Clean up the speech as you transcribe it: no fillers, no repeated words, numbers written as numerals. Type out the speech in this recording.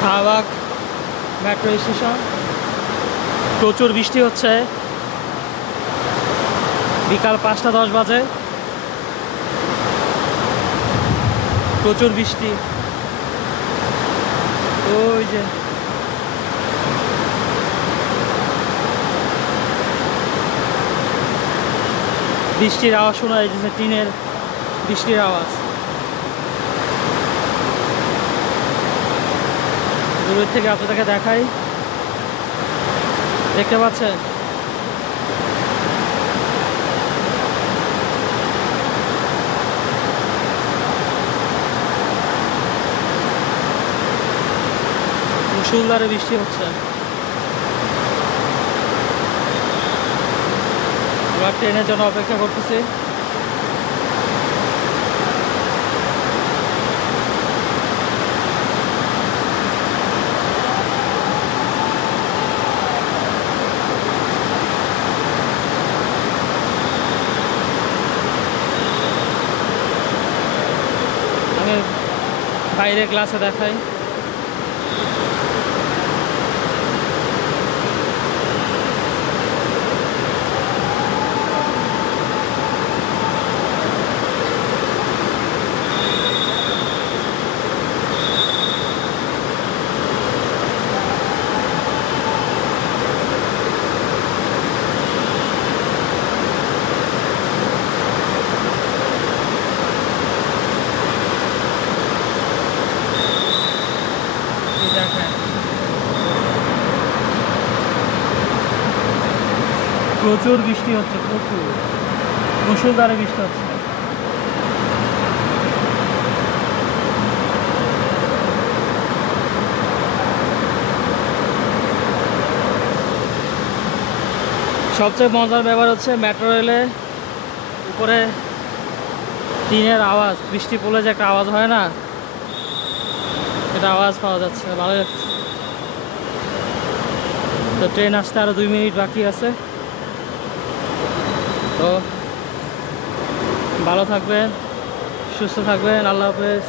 Shahbag metro station. প্রচুর বৃষ্টি হচ্ছে, বিকাল 5টা 10 বাজে। প্রচুর বৃষ্টি। ওই যে বৃষ্টির আওয়াজ শোনা যাচ্ছে, টিনের বৃষ্টির আওয়াজ। দূরের থেকে আপনাদেরকে দেখাই, দেখতে পাচ্ছেন? মুষলধারে বৃষ্টি হচ্ছে। আমরা ট্রেনের জন্য অপেক্ষা করতেছি। আমি বাইরে গ্লাসে দেখাই। দেখেন, প্রচুর বৃষ্টি হচ্ছে, প্রচুর মুষলধারে বৃষ্টি হচ্ছে। সবচেয়ে মজার ব্যাপার হচ্ছে মেট্রো রেলে উপরে টিনের আওয়াজ, বৃষ্টি পড়লে যে একটা আওয়াজ হয় না, এটা আওয়াজ পাওয়া যাচ্ছে, ভালো লাগছে। তো ট্রেন আসতে আরো 2 মিনিট বাকি আছে। তো ভালো থাকবেন, সুস্থ থাকবেন, আল্লাহ হাফেজ।